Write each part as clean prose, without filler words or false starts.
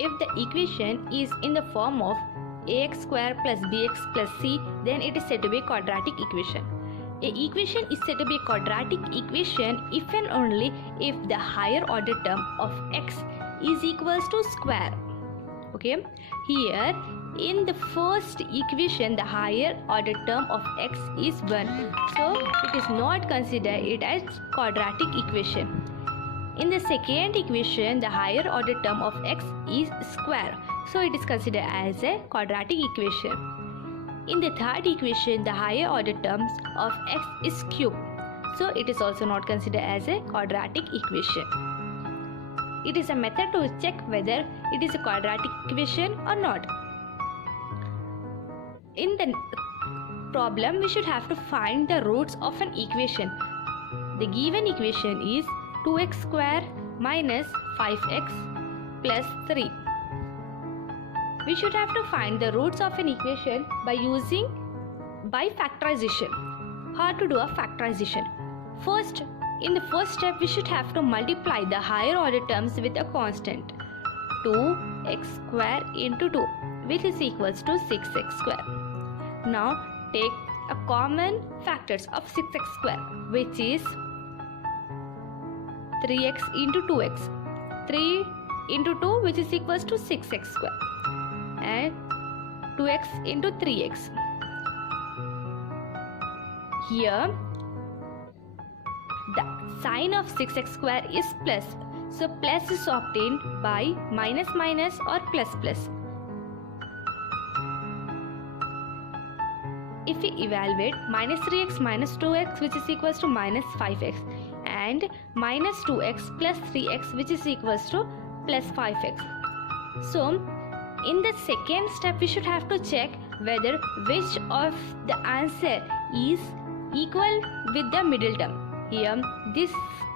If the equation is in the form of ax square plus bx plus c, then it is said to be a quadratic equation. A equation is said to be a quadratic equation if and only if the higher order term of x is equals to square. Okay, here in the first equation the higher order term of x is 1, so it is not considered it as quadratic equation. In the second equation the higher order term of x is square, so it is considered as a quadratic equation. In the third equation the higher order terms of x is cube, so it is also not considered as a quadratic equation. It is a method to check whether it is a quadratic equation or not. In the problem we should have to find the roots of an equation. The given equation is 2x square minus 5x plus 3. We should have to find the roots of an equation by factorization. How to do a factorization? First, in the first step we should have to multiply the higher order terms with a constant. 2x square into 2, which is equals to 6x square. Now take a common factors of 6x square, which is 3x into 2x, 3 into 2, which is equals to 6x square, and 2x into 3x. Here the sign of 6x square is plus, so plus is obtained by minus minus or plus plus. If we evaluate minus 3x minus 2x, which is equals to minus 5x, and minus 2x plus 3x, which is equals to plus 5x. So in the second step we should have to check whether which of the answer is equal with the middle term. Here this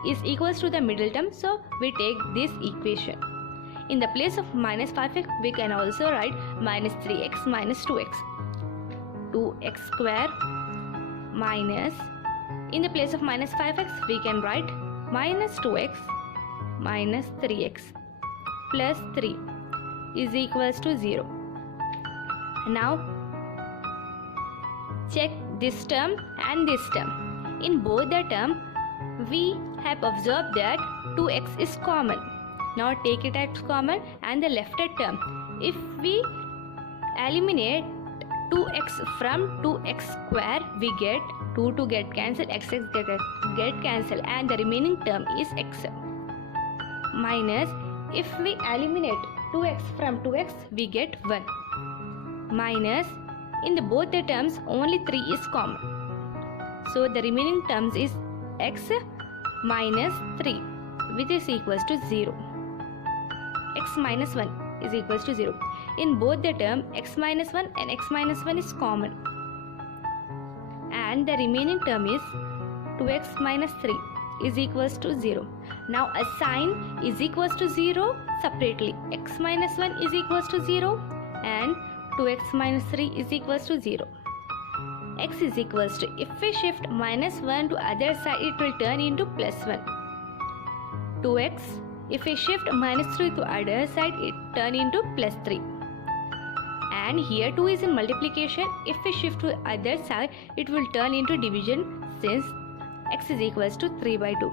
is equals to the middle term, so we take this equation. In the place of minus 5x we can also write minus 3x minus 2x. 2x square minus, in the place of minus 5x we can write minus 2x minus 3x plus 3 is equals to 0. Now check this term and this term. In both the term we have observed that 2x is common. Now take it as common, and the left term, if we eliminate 2x from 2x square we get 2 to get cancelled, x get cancelled, and the remaining term is x. Minus, if we eliminate 2x from 2x we get 1. Minus, in the both the terms only 3 is common, so the remaining terms is x minus 3, which is equals to 0. X minus 1 is equals to 0. In both the term x minus 1 and x minus 1 is common, and the remaining term is 2x minus 3 is equals to 0. Now assign is equals to 0 separately. X minus 1 is equals to 0 and 2x minus 3 is equals to 0. X is equals to, if we shift minus 1 to other side it will turn into plus 1. 2x, if we shift minus 3 to other side it turn into plus 3. And here 2 is in multiplication, if we shift to other side it will turn into division, since x is equals to 3 by 2.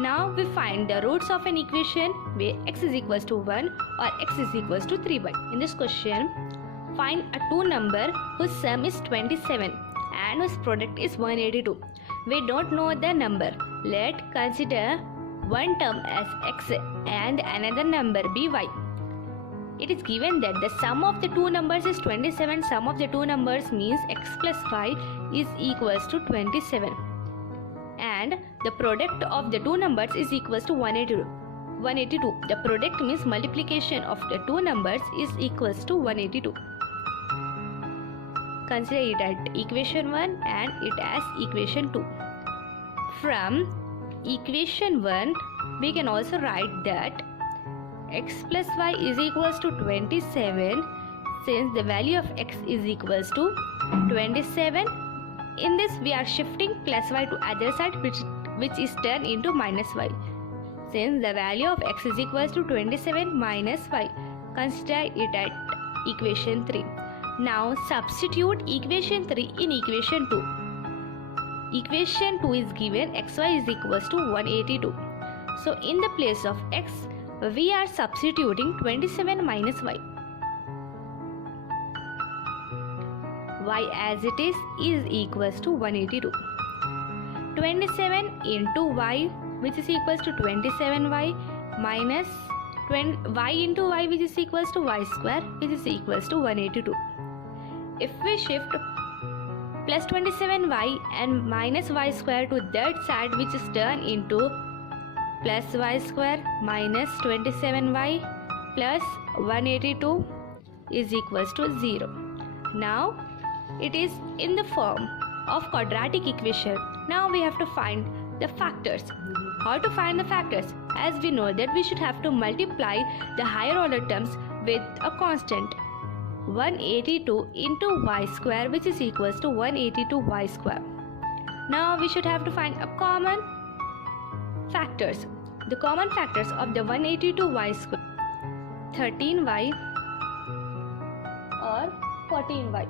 Now we find the roots of an equation where x is equals to 1 or x is equals to 3 by. In this question, find a two number whose sum is 27 and whose product is 182. We don't know the number. Let's consider one term as x and another number be y. It is given that the sum of the two numbers is 27. Sum of the two numbers means x plus y is equals to 27. And the product of the two numbers is equals to 182. The product means multiplication of the two numbers is equals to 182. Consider it as equation 1 and it as equation 2. From equation 1 we can also write that x plus y is equals to 27, since the value of x is equals to 27. In this we are shifting plus y to other side, which is turned into minus y. Since the value of x is equals to 27 minus y, Consider it at equation 3. Now substitute equation 3 in equation 2. Equation 2 is given xy is equals to 182. So in the place of x, we are substituting 27 minus y. Y as it is equals to 182. 27 into y, which is equals to 27y, minus y into y, which is equals to y square, which is equals to 182. If we shift plus 27y and minus y square to that side, which is turned into plus y square minus 27y plus 182 is equals to 0. Now it is in the form of quadratic equation. Now we have to find the factors. How to find the factors? As we know that we should have to multiply the higher order terms with a constant. 182 into y square, which is equals to 182 y square. Now we should have to find a common factors. The common factors of the 182 y square, 13y or 14y,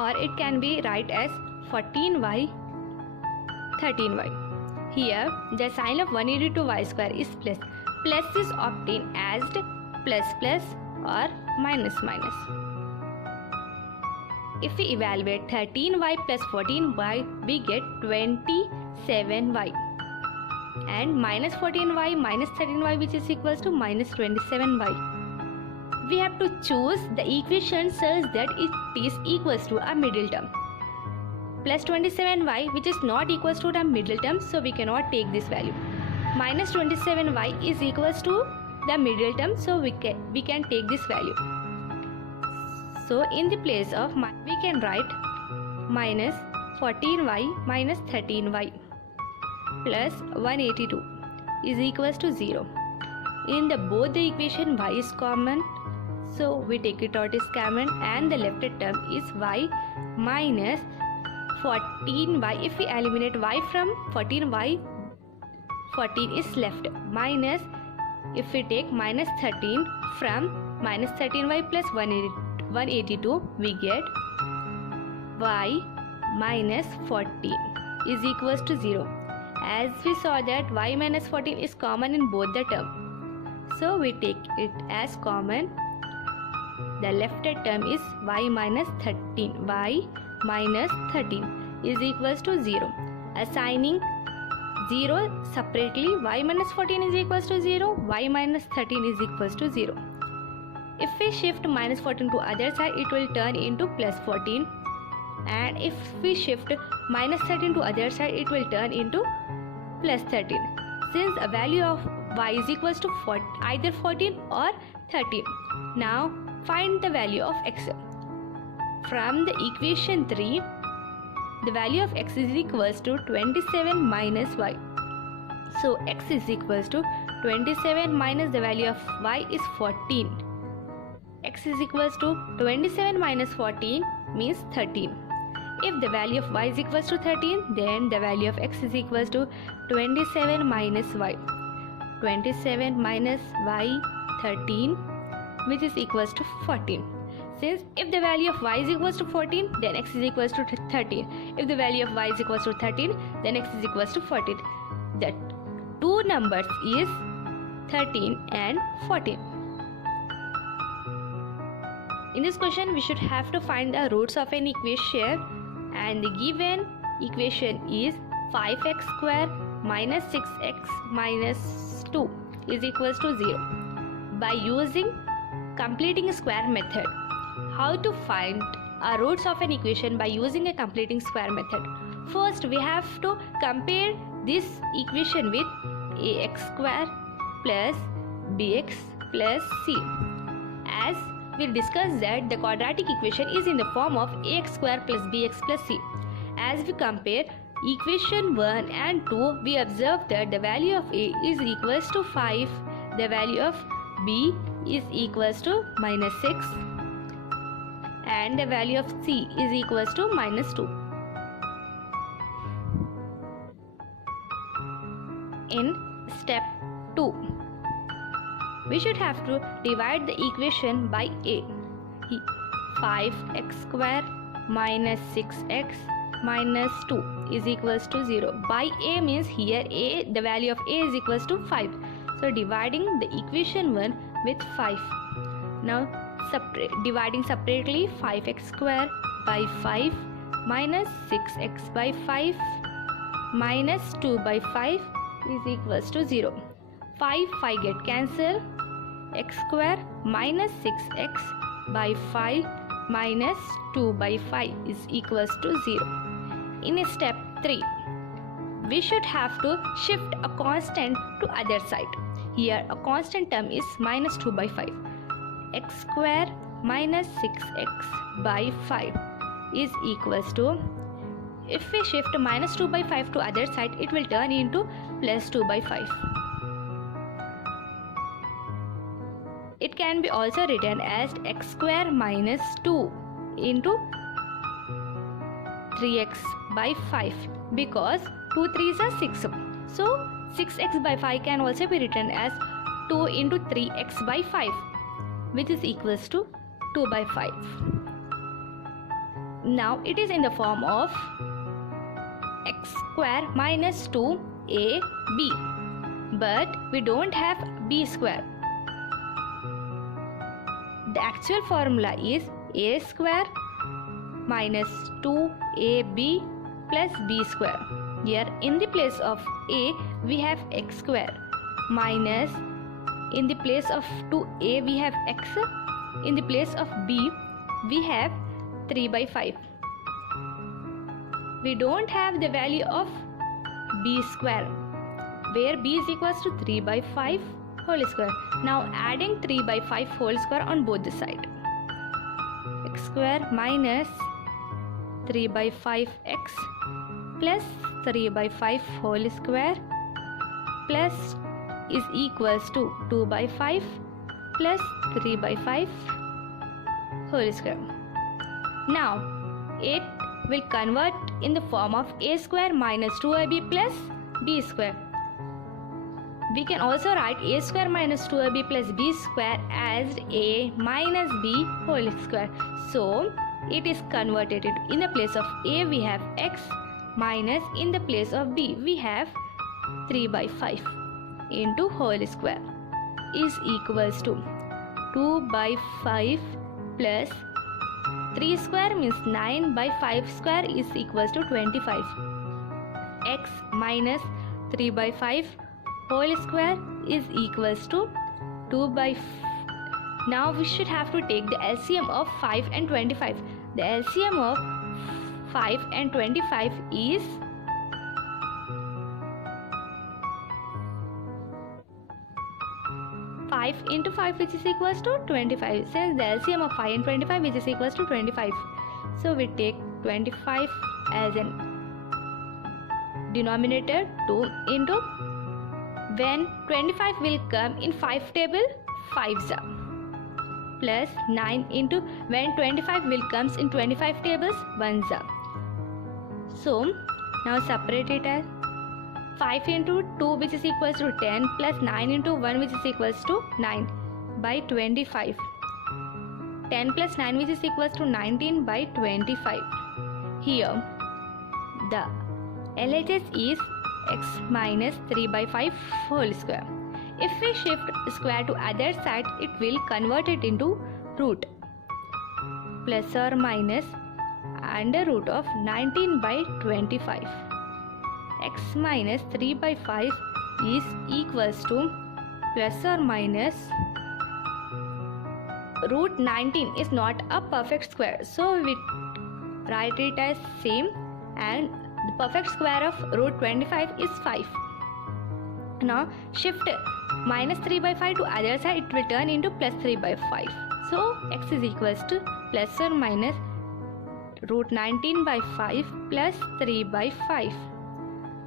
or it can be write as 14y, 13y. Here the sign of 182y square is plus. Plus is obtained as plus plus or minus minus. If we evaluate 13y plus 14y, we get 27y, and minus 14y minus 13y, which is equals to minus 27y. We have to choose the equation such that it is equals to a middle term. Plus 27y, which is not equals to the middle term, so we cannot take this value. Minus 27y is equals to the middle term, so we can take this value. So in the place of we can write minus 14y minus 13y plus 182 is equals to 0. In the both the equation y is common, so we take it out as common, and the left term is y minus 14y. If we eliminate y from 14y, 14 is left, minus if we take minus 13 from minus 13y plus 182, we get y minus 14 is equals to 0. As we saw that y minus 14 is common in both the term, so we take it as common. The left term is y minus 13. Y minus 13 is equals to 0. Assigning 0 separately, y minus 14 is equals to 0, y minus 13 is equals to 0. If we shift minus 14 to other side, it will turn into plus 14, and if we shift minus 13 to other side, it will turn into plus 13. Since a value of y is equals to either 14 or 13. Now find the value of x. From the equation 3, the value of x is equals to 27 minus y. So x is equals to 27 minus the value of y is 14. X is equals to 27 minus 14 means 13. If the value of y is equals to 13, then the value of x is equals to 27 minus y. 27 minus y 13, which is equals to 14. Since if the value of y is equals to 14, then x is equals to 13. If the value of y is equals to 13, then x is equals to 14. The two numbers is 13 and 14. In this question, we should have to find the roots of an equation, and the given equation is 5x square minus 6x minus 2 is equals to 0. By using completing square method. How to find roots of an equation by using a completing square method? First, we have to compare this equation with ax square plus bx plus c. As we discussed that the quadratic equation is in the form of ax square plus bx plus c. As we compare equation 1 and 2, we observe that the value of a is equals to 5, the value of b is equals to minus 6, and the value of c is equals to minus 2. In step 2, we should have to divide the equation by a. 5x square minus 6x minus 2 is equals to 0. By a means here a, the value of a is equals to 5. So dividing the equation 1 with 5. Now dividing separately, 5x square by 5 minus 6x by 5 minus 2 by 5 is equals to 0. 5 get cancelled. X square minus 6x by 5 minus 2 by 5 is equals to 0. In step 3, we should have to shift a constant to other side. Here a constant term is minus 2 by 5. X square minus 6x by 5 is equals to, if we shift minus 2 by 5 to other side, it will turn into plus 2 by 5. It can be also written as x square minus 2 into 3x by 5, because 2 3s are 6. So 6x by 5 can also be written as 2 into 3x by 5, which is equals to 2 by 5. Now it is in the form of x square minus 2ab, but we don't have b square. The actual formula is a square minus 2ab plus b square. Here in the place of a we have x square minus, in the place of 2a we have x, in the place of b we have 3 by 5. We don't have the value of b square, where b is equals to 3 by 5 whole square. Now adding 3 by 5 whole square on both the side. X square minus 3 by 5x plus 3 by 5 whole square plus is equals to 2 by 5 plus 3 by 5 whole square. Now it will convert in the form of a square minus 2ab plus b square. We can also write a square minus 2ab plus b square as a minus b whole square. So it is converted into, in the place of a we have x minus, in the place of b we have 3 by 5 into whole square is equals to 2 by 5 plus 3 square means 9 by 5 square is equals to 25. X minus 3 by 5 whole square is equals to 2 by now we should have to take the LCM of 5 and 25. The LCM of 5 and 25 is 5 into 5, which is equals to 25. Since the LCM of 5 and 25 which is equals to 25, so we take 25 as an denominator 2 into, when 25 will come in 5 table, 5s are, plus 9 into, when 25 will comes in 25 tables, 1s are. So now separate it as 5 into 2 which is equals to 10 plus 9 into 1 which is equals to 9 by 25. 10 plus 9 which is equals to 19 by 25. Here the LHS is x minus 3 by 5 whole square. If we shift square to other side, it will convert it into root plus or minus under root of 19 by 25. X minus 3 by 5 is equals to plus or minus root 19 is not a perfect square, so we write it as same, and the perfect square of root 25 is 5. Now shift minus 3 by 5 to other side, it will turn into plus 3 by 5. So x is equals to plus or minus root 19 by 5 plus 3 by 5.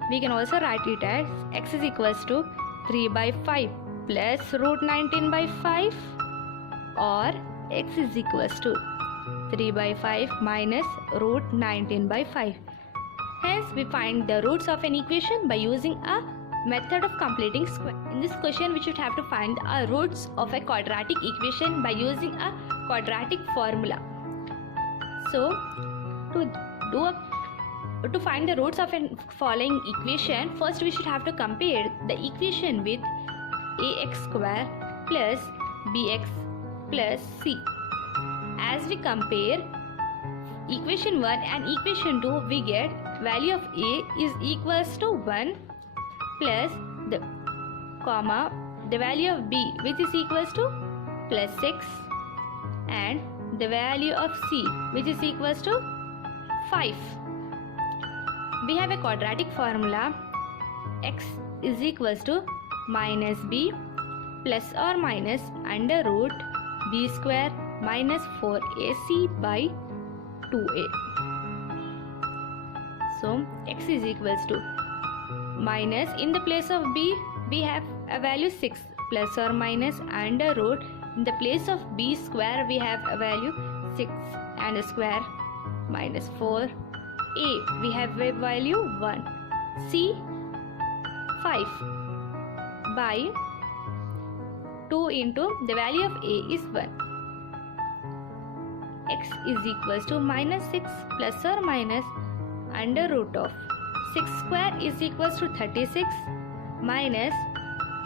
We can also write it as x is equals to 3 by 5 plus root 19 by 5, or x is equals to 3 by 5 minus root 19 by 5. Hence we find the roots of an equation by using a Method of completing square. In this question, we should have to find the roots of a quadratic equation by using a quadratic formula. So, to find the roots of a following equation, first we should have to compare the equation with ax square plus bx plus c. As we compare equation 1 and equation 2, we get value of a is equals to 1 plus the value of b, which is equals to plus 6, and the value of c, which is equals to 5. We have a quadratic formula. X is equals to minus b plus or minus under root b square minus 4ac by 2a. So x is equals to minus, in the place of b we have a value 6 plus or minus under root, in the place of b square we have a value 6 and a square minus 4. A we have a value 1. C 5 by 2 into the value of a is 1. X is equals to minus 6 plus or minus under root of 6 square is equals to 36 minus,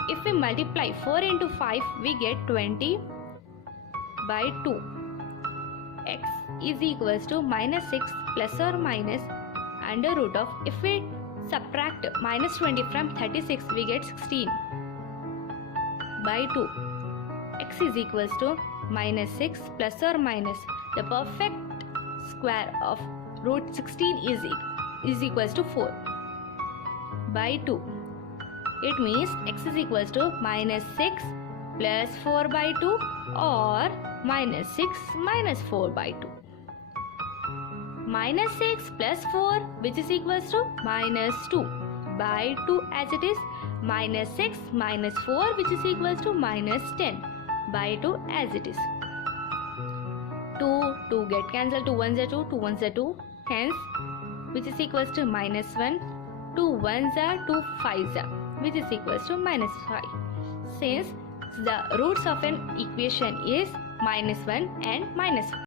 if we multiply 4 into 5 we get 20 by 2. X is equals to minus 6 plus or minus under root of, if we subtract minus 20 from 36 we get 16 by 2. X is equals to minus 6 plus or minus the perfect square of root 16 is equals to 4 by 2. It means x is equals to minus 6 plus 4 by 2 or minus 6 minus 4 by 2. Minus 6 plus 4, which is equals to minus 2 by 2, as it is minus 6 minus 4, which is equals to minus 10 by 2, as it is. 2 get cancelled, 2 1s are 2, 2 1s are 2, hence which is equals to minus 1, 2 1s are 2 5s are, which is equals to minus 5. Since the roots of an equation is minus 1 and minus 5.